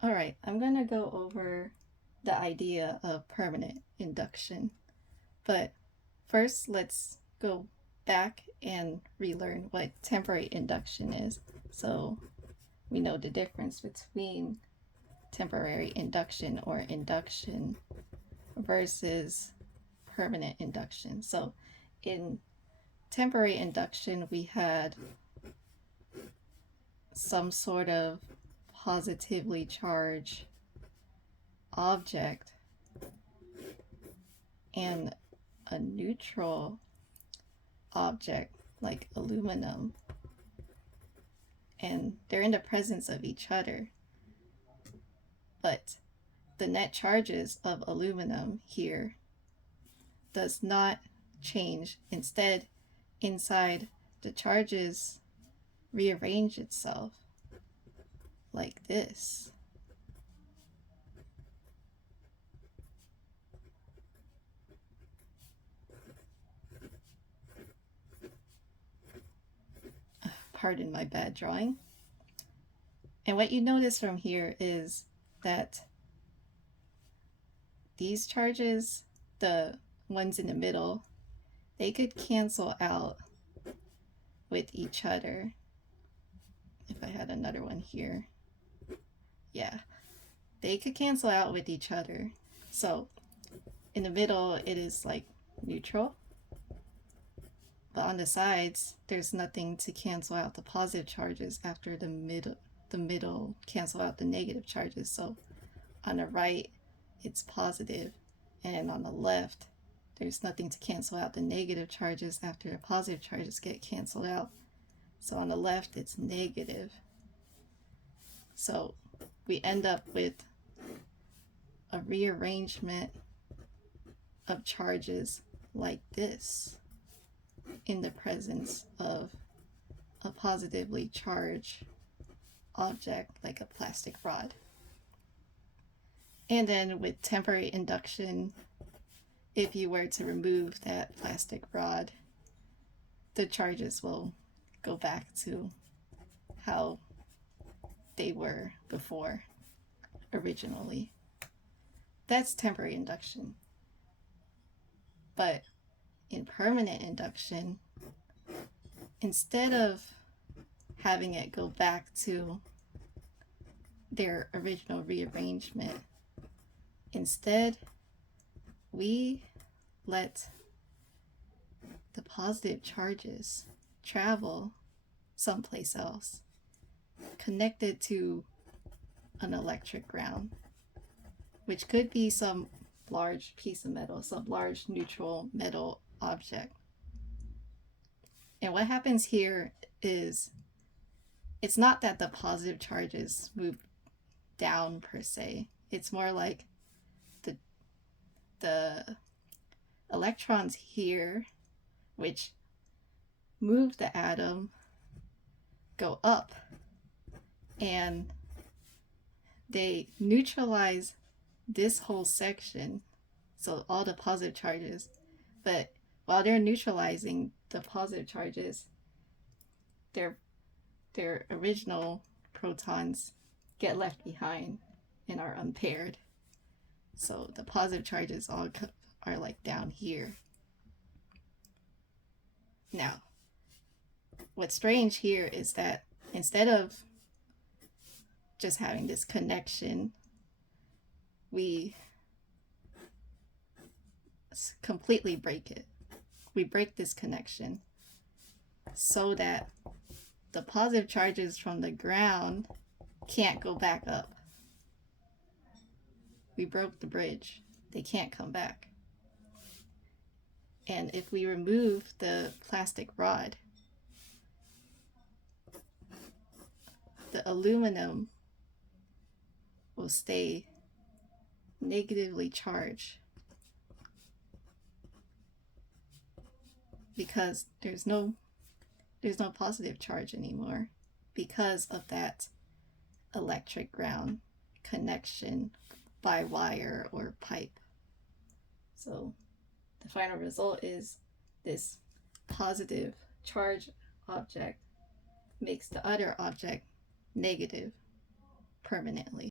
All right, I'm going to go over the idea of permanent induction. But first, let's go back and relearn what temporary induction is. So we know the difference between temporary induction or induction versus permanent induction. So in temporary induction, we had some sort of positively charged object and a neutral object like aluminum, and they're in the presence of each other. But the net charges of aluminum here does not change. Instead, inside the charges rearrange itself like this. Pardon my bad drawing. And what you notice from here is that these charges, the ones in the middle, they could cancel out with each other. If I had another one here, yeah, they could cancel out with each other. So in the middle, it is like neutral. But on the sides, there's nothing to cancel out the positive charges after the middle cancel out the negative charges. So on the right, it's positive, and on the left, there's nothing to cancel out the negative charges after the positive charges get canceled out. So on the left, it's negative. So we end up with a rearrangement of charges like this in the presence of a positively charged object like a plastic rod. And then with temporary induction, if you were to remove that plastic rod, the charges will go back to how they were before originally. That's temporary induction. But in permanent induction, instead of having it go back to their original rearrangement, instead we let the positive charges travel someplace else, connected to an electric ground, which could be some large piece of metal, some large neutral metal object. And what happens here is it's not that the positive charges move down per se. It's more like the electrons here, which move the atom, go up, and they neutralize this whole section, so all the positive charges. But while they're neutralizing the positive charges, their original protons get left behind and are unpaired. So the positive charges all are like down here. Now, what's strange here is that instead of just having this connection, we completely break it. We break this connection so that the positive charges from the ground can't go back up. We broke the bridge. They can't come back. And if we remove the plastic rod, the aluminum will stay negatively charged because there's no positive charge anymore because of that electric ground connection by wire or pipe. So the final result is this positive charge object makes the other object negative permanently.